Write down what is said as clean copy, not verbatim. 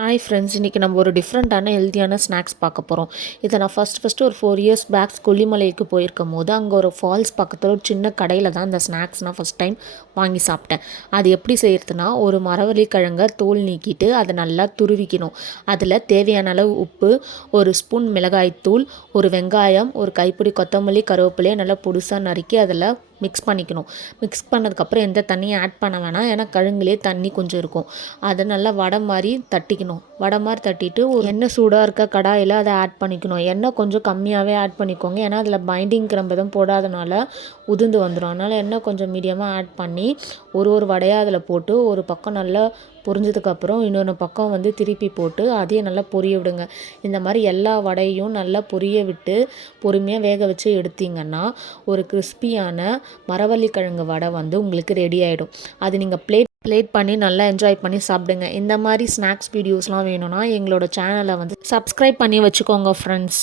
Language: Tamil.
ஹாய் ஃப்ரெண்ட்ஸ், இன்றைக்கி நம்ம ஒரு டிஃப்ரெண்ட்டான ஹெல்த்தியான ஸ்நாக்ஸ் பார்க்க போகிறோம். இதை நான் ஃபஸ்ட்டு ஒரு 4 இயர்ஸ் பேக் கொல்லிமலைக்கு போயிருக்கும் போது அங்கே ஒரு ஃபால்ஸ் பக்கத்தில் ஒரு சின்ன கடையில் தான் இந்த ஸ்நாக்ஸ் நான் ஃபஸ்ட் டைம் வாங்கி சாப்பிட்டேன். அது எப்படி செய்யறதுனா, ஒரு மரவள்ளி கிழங்கை தோல் நீக்கிட்டு அதை நல்லா துருவிக்கணும். அதில் தேவையான அளவு உப்பு, ஒரு ஸ்பூன் மிளகாய்த்தூள், ஒரு வெங்காயம், ஒரு கைப்பிடி கொத்தமல்லி, கருவேப்பிலையை நல்லா பொடுசாக நறுக்கி அதில் மிக்ஸ் பண்ணிக்கணும். மிக்ஸ் பண்ணதுக்கப்புறம் எந்த தண்ணியும் ஆட் பண்ண வேணாம், ஏன்னா கிழங்குலேயே தண்ணி கொஞ்சம் இருக்கும். அதை நல்லா வடை மாதிரி தட்டிக்கணும். வடை மாதிரி தட்டிட்டு ஒரு எண்ணெய் சூடாக இருக்க கடாயில் அதை ஆட் பண்ணிக்கணும். எண்ணெய் கொஞ்சம் கம்மியாகவே ஆட் பண்ணிக்கோங்க, ஏன்னா அதில் பைண்டிங் கிரம்பதம் போடாதனால உதிர்ந்து வந்துடும். அதனால் எண்ணெய் கொஞ்சம் மீடியமாக ஆட் பண்ணி ஒரு வடையாக அதில் போட்டு ஒரு பக்கம் நல்லா பொரிஞ்சதுக்கப்புறம் இன்னொன்று பக்கம் திருப்பி போட்டு அதையும் நல்லா பொரிய விடுங்க. இந்த மாதிரி எல்லா வடையும் நல்லா பொரிய விட்டு பொறுமையாக வேக வச்சு எடுத்திங்கன்னா ஒரு கிறிஸ்பியான மரவள்ளி கிழங்கு வடை உங்களுக்கு ரெடி ஆகிடும். அது நீங்கள் பிளேட் பண்ணி நல்லா என்ஜாய் பண்ணி சாப்பிடுங்க. இந்த மாதிரி ஸ்நாக்ஸ் வீடியோஸ்லாம் வேணும்னா எங்களோட சேனலை சப்ஸ்கிரைப் பண்ணி வச்சுக்கோங்க ஃப்ரெண்ட்ஸ்.